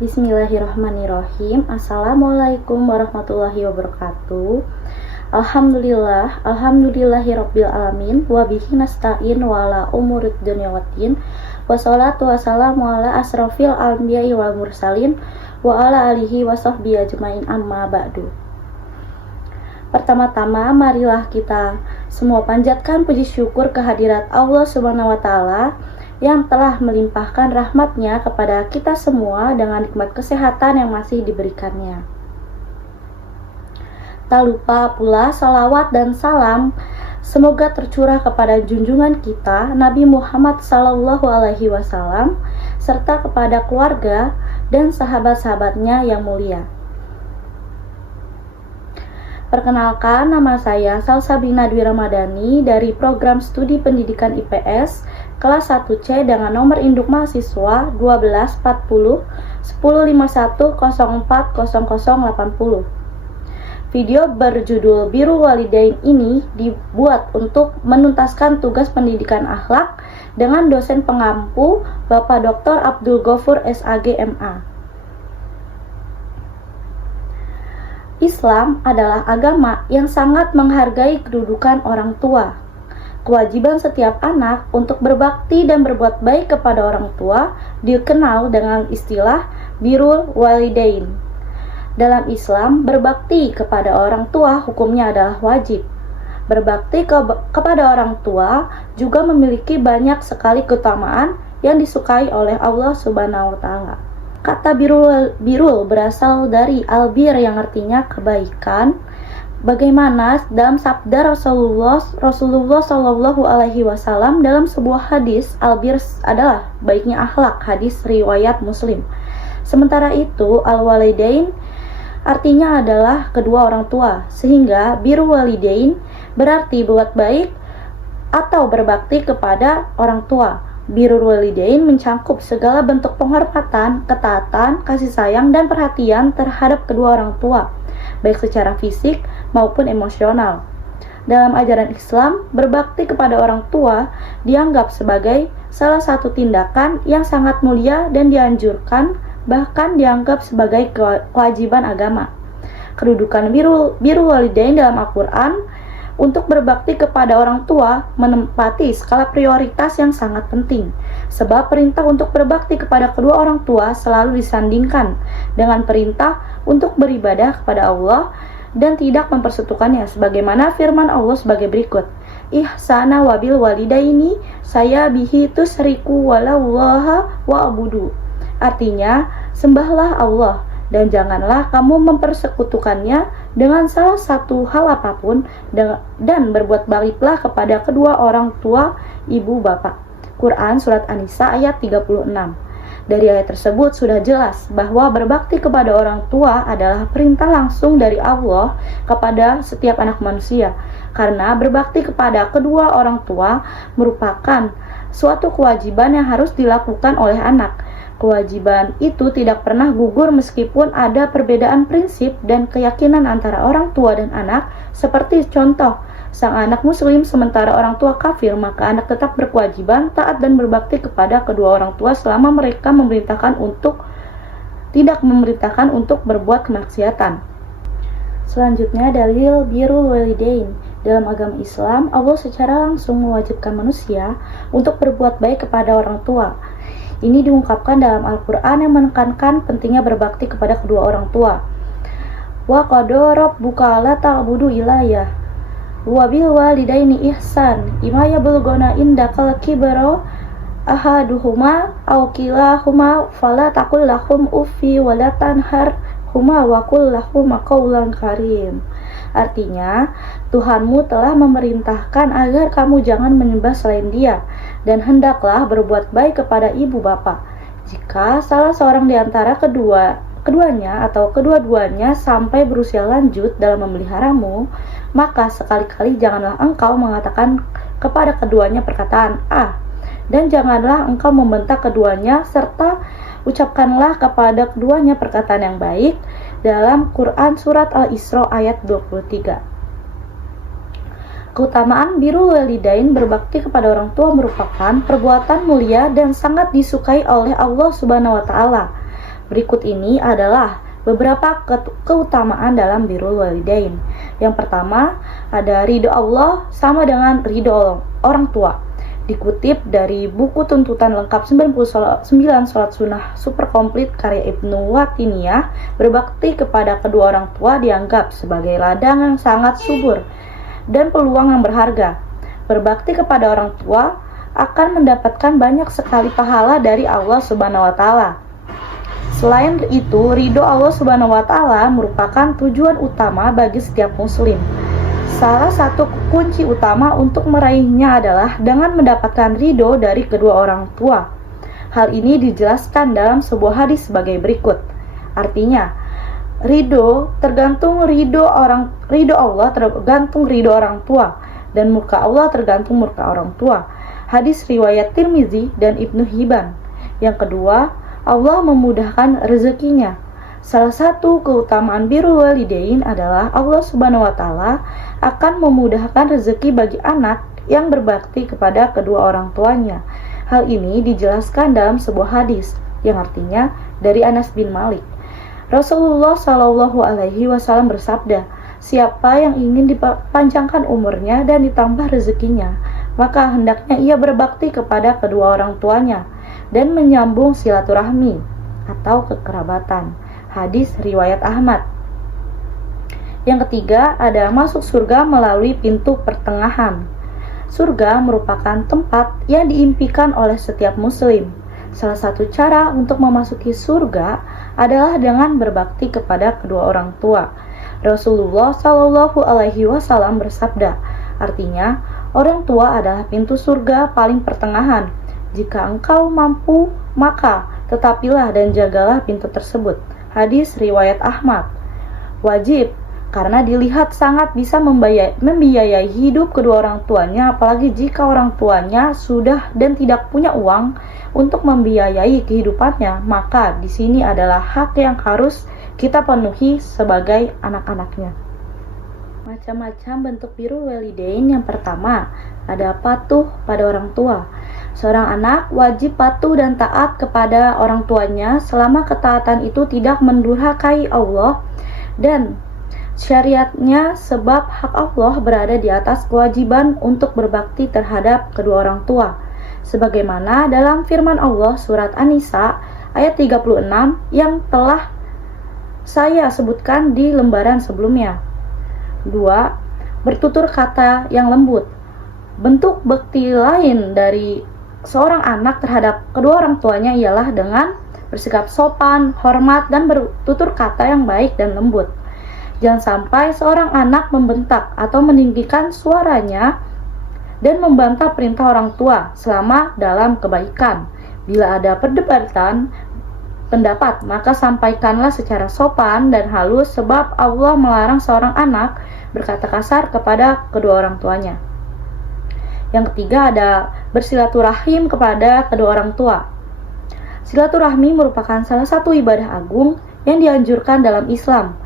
Bismillahirrahmanirrahim. Assalamualaikum warahmatullahi wabarakatuh. Alhamdulillahirabbil alamin wa bihi nasta'in wa ala umurid dunya waddin. Wassalatu wassalamu ala asrofil anbiya'i wal mursalin wa ala alihi wa sahbihi ajmain, amma ba'du. Pertama-tama marilah kita semua panjatkan puji syukur kehadirat Allah Subhanahu wa taala yang telah melimpahkan rahmatnya kepada kita semua dengan nikmat kesehatan yang masih diberikannya. Tak lupa pula salawat dan salam semoga tercurah kepada junjungan kita Nabi Muhammad SAW serta kepada keluarga dan sahabat-sahabatnya yang mulia. Perkenalkan, nama saya Salsabina Dwi Ramadhani dari program studi pendidikan IPS kelas 1C dengan nomor induk mahasiswa 1240 1051 04 0080. Video berjudul Birrul Walidain ini dibuat untuk menuntaskan tugas pendidikan akhlak dengan dosen pengampu Bapak Dr. Abdul Ghafur SAG MA. Islam adalah agama yang sangat menghargai kedudukan orang tua. Kewajiban setiap anak untuk berbakti dan berbuat baik kepada orang tua dikenal dengan istilah Birrul Walidain. Dalam Islam, berbakti kepada orang tua hukumnya adalah wajib. Berbakti kepada orang tua juga memiliki banyak sekali keutamaan yang disukai oleh Allah Subhanahu wa taala. Kata birul berasal dari albir yang artinya kebaikan. Bagaimana dalam sabda Rasulullah Shallallahu Alaihi Wasallam dalam sebuah hadis, albir adalah baiknya akhlak, hadis riwayat Muslim. Sementara itu al-walidain artinya adalah kedua orang tua, sehingga birrul walidain berarti berbuat baik atau berbakti kepada orang tua. Birrul walidain mencakup segala bentuk penghormatan, ketaatan, kasih sayang, dan perhatian terhadap kedua orang tua, baik secara fisik maupun emosional. Dalam ajaran Islam, berbakti kepada orang tua dianggap sebagai salah satu tindakan yang sangat mulia dan dianjurkan, bahkan dianggap sebagai kewajiban agama. Kedudukan birrul walidain dalam Al-Quran untuk berbakti kepada orang tua menempati skala prioritas yang sangat penting, sebab perintah untuk berbakti kepada kedua orang tua selalu disandingkan dengan perintah untuk beribadah kepada Allah dan tidak mempersekutukannya, sebagaimana firman Allah sebagai berikut: ihsana wabil walidaini saya bihi tusriku walallaha wa'budu. Artinya, sembahlah Allah dan janganlah kamu mempersekutukannya dengan salah satu hal apapun, dan berbuat baiklah kepada kedua orang tua ibu bapak. Quran Surat An-Nisa ayat 36. Dari ayat tersebut sudah jelas bahwa berbakti kepada orang tua adalah perintah langsung dari Allah kepada setiap anak manusia, karena berbakti kepada kedua orang tua merupakan suatu kewajiban yang harus dilakukan oleh anak. Kewajiban itu tidak pernah gugur meskipun ada perbedaan prinsip dan keyakinan antara orang tua dan anak. Seperti contoh, sang anak muslim sementara orang tua kafir, maka anak tetap berkewajiban taat dan berbakti kepada kedua orang tua selama mereka tidak memerintahkan untuk berbuat kemaksiatan. Selanjutnya, dalil birrul walidain. Dalam agama Islam, Allah secara langsung mewajibkan manusia untuk berbuat baik kepada orang tua. Ini diungkapkan dalam Al-Quran yang menekankan pentingnya berbakti kepada kedua orang tua. Wa qada rabbuka alla ta'budu illa wa bil walidaini ihsan imma yabluguna indakal kibara ahaduhuma aw kilahuma fala taqul lahum uffi wa la tanharhuma wa qul lahum qawlan karim. Artinya, Tuhanmu telah memerintahkan agar kamu jangan menyembah selain Dia, dan hendaklah berbuat baik kepada ibu bapa. Jika salah seorang di antara keduanya atau kedua-duanya sampai berusia lanjut dalam memeliharamu, maka sekali-kali janganlah engkau mengatakan kepada keduanya perkataan "ah", dan janganlah engkau membentak keduanya, serta ucapkanlah kepada keduanya perkataan yang baik. Dalam Quran Surat Al-Isra ayat 23. Keutamaan birrul walidain, berbakti kepada orang tua, merupakan perbuatan mulia dan sangat disukai oleh Allah Subhanahu wa taala. Berikut ini adalah beberapa keutamaan dalam birrul walidain. Yang pertama, ada ridho Allah sama dengan ridho orang tua. Dikutip dari buku tuntutan lengkap 99 sholat sunnah super komplit karya Ibnu Watiniyah, berbakti kepada kedua orang tua dianggap sebagai ladang yang sangat subur dan peluang yang berharga. Berbakti kepada orang tua akan mendapatkan banyak sekali pahala dari Allah Subhanahu wa Ta'ala. Selain itu, ridho Allah Subhanahu wa Ta'ala merupakan tujuan utama bagi setiap muslim. Salah satu kunci utama untuk meraihnya adalah dengan mendapatkan ridho dari kedua orang tua. Hal ini dijelaskan dalam sebuah hadis sebagai berikut. Artinya, ridho Allah tergantung ridho orang tua, dan murka Allah tergantung murka orang tua. Hadis riwayat Tirmizi dan Ibnu Hibban. Yang kedua, Allah memudahkan rezekinya. Salah satu keutamaan birrul walidain adalah Allah Subhanahu wa Ta'ala akan memudahkan rezeki bagi anak yang berbakti kepada kedua orang tuanya. Hal ini dijelaskan dalam sebuah hadis yang artinya dari Anas bin Malik. Rasulullah Shallallahu Alaihi Wasallam bersabda, siapa yang ingin dipanjangkan umurnya dan ditambah rezekinya, maka hendaknya ia berbakti kepada kedua orang tuanya dan menyambung silaturahmi atau kekerabatan. Hadis riwayat Ahmad. Yang ketiga, ada masuk surga melalui pintu pertengahan. Surga merupakan tempat yang diimpikan oleh setiap muslim. Salah satu cara untuk memasuki surga adalah dengan berbakti kepada kedua orang tua. Rasulullah Shallallahu Alaihi Wasallam bersabda, artinya orang tua adalah pintu surga paling pertengahan. Jika engkau mampu, maka tetapilah dan jagalah pintu tersebut. Hadis riwayat Ahmad. Wajib, karena dilihat sangat bisa membiayai hidup kedua orang tuanya, apalagi jika orang tuanya sudah dan tidak punya uang untuk membiayai kehidupannya, maka di sini adalah hak yang harus kita penuhi sebagai anak-anaknya. Macam-macam bentuk birrul walidain. Yang pertama, ada patuh pada orang tua. Seorang anak wajib patuh dan taat kepada orang tuanya selama ketaatan itu tidak mendurhakai Allah dan syariatnya, sebab hak Allah berada di atas kewajiban untuk berbakti terhadap kedua orang tua. Sebagaimana dalam firman Allah surat An-Nisa ayat 36 yang telah saya sebutkan di lembaran sebelumnya. 2. Bertutur kata yang lembut. Bentuk bakti lain dari seorang anak terhadap kedua orang tuanya ialah dengan bersikap sopan, hormat, dan bertutur kata yang baik dan lembut. Jangan sampai seorang anak membentak atau meninggikan suaranya dan membantah perintah orang tua selama dalam kebaikan. Bila ada perdebatan pendapat, maka sampaikanlah secara sopan dan halus, sebab Allah melarang seorang anak berkata kasar kepada kedua orang tuanya. Yang ketiga, ada bersilaturahim kepada kedua orang tua. Silaturahmi merupakan salah satu ibadah agung yang dianjurkan dalam Islam.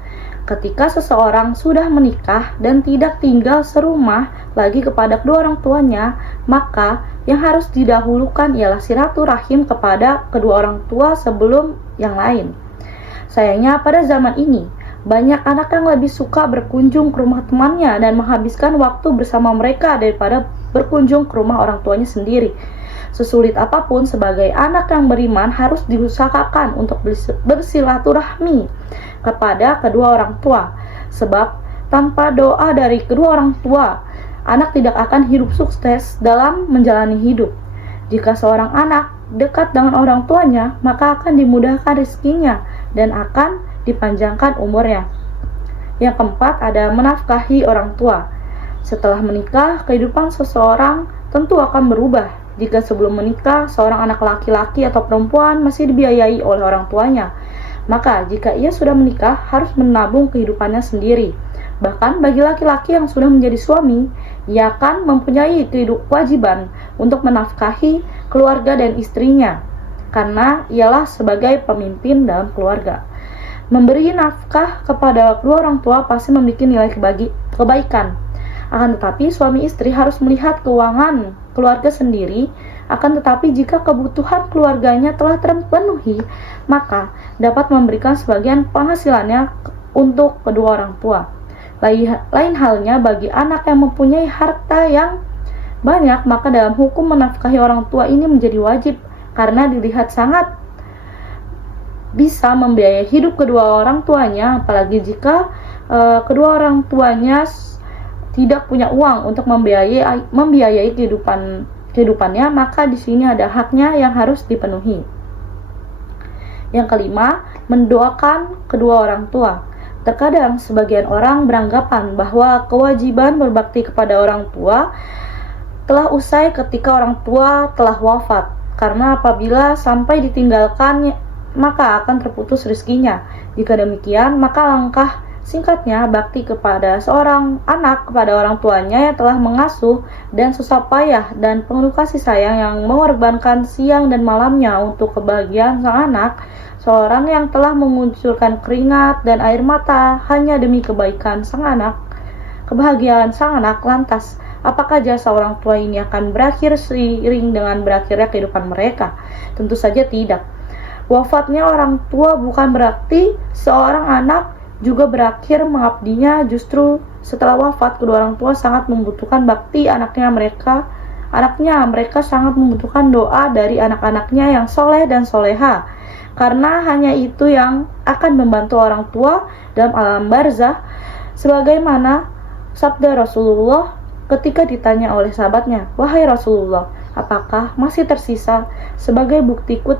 Ketika seseorang sudah menikah dan tidak tinggal serumah lagi kepada kedua orang tuanya, maka yang harus didahulukan ialah silaturahim kepada kedua orang tua sebelum yang lain. Sayangnya pada zaman ini, banyak anak yang lebih suka berkunjung ke rumah temannya dan menghabiskan waktu bersama mereka daripada berkunjung ke rumah orang tuanya sendiri. Sesulit apapun sebagai anak yang beriman harus diusahakan untuk bersilaturahmi kepada kedua orang tua, sebab tanpa doa dari kedua orang tua, anak tidak akan hidup sukses dalam menjalani hidup. Jika seorang anak dekat dengan orang tuanya, maka akan dimudahkan rezekinya dan akan dipanjangkan umurnya. Yang keempat, ada menafkahi orang tua. Setelah menikah, kehidupan seseorang tentu akan berubah. Jika sebelum menikah, seorang anak laki-laki atau perempuan masih dibiayai oleh orang tuanya, maka jika ia sudah menikah, harus menabung kehidupannya sendiri. Bahkan bagi laki-laki yang sudah menjadi suami, ia akan mempunyai kewajiban untuk menafkahi keluarga dan istrinya, karena ialah sebagai pemimpin dalam keluarga. Memberi nafkah kepada kedua orang tua pasti memiliki nilai kebaikan. Akan tetapi suami istri harus melihat keuangan keluarga sendiri. Akan tetapi jika kebutuhan keluarganya telah terpenuhi, maka dapat memberikan sebagian penghasilannya untuk kedua orang tua. Lain halnya bagi anak yang mempunyai harta yang banyak, maka dalam hukum menafkahi orang tua ini menjadi wajib karena dilihat sangat bisa membiayai hidup kedua orang tuanya, apalagi jika kedua orang tuanya tidak punya uang untuk membiayai kehidupannya, maka di sini ada haknya yang harus dipenuhi. Yang kelima, mendoakan kedua orang tua. Terkadang sebagian orang beranggapan bahwa kewajiban berbakti kepada orang tua telah usai ketika orang tua telah wafat, karena apabila sampai ditinggalkan maka akan terputus rezekinya. Jika demikian, maka langkah singkatnya bakti kepada seorang anak kepada orang tuanya yang telah mengasuh dan susah payah dan penuh kasih sayang yang mengorbankan siang dan malamnya untuk kebahagiaan sang anak. Seorang yang telah menguncurkan keringat dan air mata hanya demi kebaikan sang anak, kebahagiaan sang anak, lantas apakah jasa orang tua ini akan berakhir seiring dengan berakhirnya kehidupan mereka? Tentu saja tidak. Wafatnya orang tua bukan berarti seorang anak juga berakhir mengabdinya. Justru setelah wafat kedua orang tua sangat membutuhkan bakti anaknya. Mereka sangat membutuhkan doa dari anak-anaknya yang soleh dan soleha, karena hanya itu yang akan membantu orang tua dalam alam barzah, sebagaimana sabda Rasulullah ketika ditanya oleh sahabatnya, "Wahai Rasulullah, apakah masih tersisa sebagai buktiku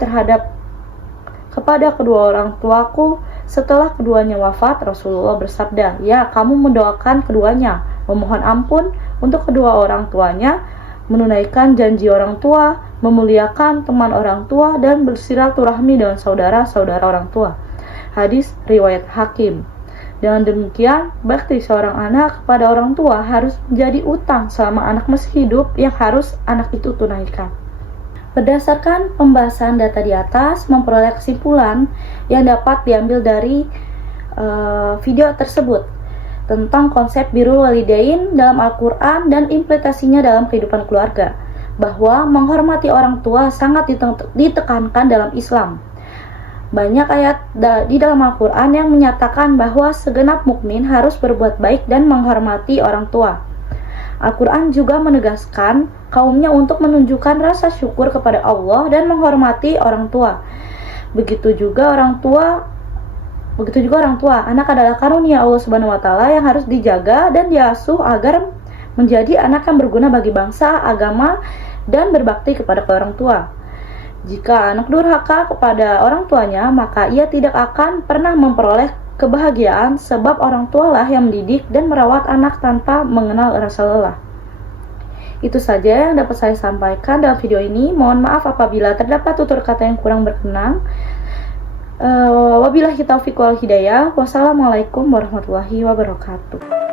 kepada kedua orang tuaku setelah keduanya wafat?" Rasulullah bersabda, "Ya, kamu mendoakan keduanya, memohon ampun untuk kedua orang tuanya, menunaikan janji orang tua, memuliakan teman orang tua, dan bersilaturahmi dengan saudara-saudara orang tua." Hadis riwayat Hakim. Dengan demikian, bakti seorang anak kepada orang tua harus menjadi utang selama anak masih hidup yang harus anak itu tunaikan. Berdasarkan pembahasan data di atas, memperoleh kesimpulan yang dapat diambil dari video tersebut tentang konsep birrul walidain dalam Al-Quran dan implementasinya dalam kehidupan keluarga, bahwa menghormati orang tua sangat ditekankan dalam Islam. Banyak ayat di dalam Al-Quran yang menyatakan bahwa segenap mukmin harus berbuat baik dan menghormati orang tua. Al-Quran juga menegaskan kaumnya untuk menunjukkan rasa syukur kepada Allah dan menghormati orang tua. Begitu juga orang tua, anak adalah karunia Allah Subhanahu wa taala yang harus dijaga dan diasuh agar menjadi anak yang berguna bagi bangsa, agama, dan berbakti kepada orang tua. Jika anak durhaka kepada orang tuanya, maka ia tidak akan pernah memperoleh kebahagiaan, sebab orang tualah yang mendidik dan merawat anak tanpa mengenal rasa lelah. Itu saja yang dapat saya sampaikan dalam video ini. Mohon maaf apabila terdapat tutur kata yang kurang berkenan. Wabillahi taufiq wal hidayah. Wassalamualaikum warahmatullahi wabarakatuh.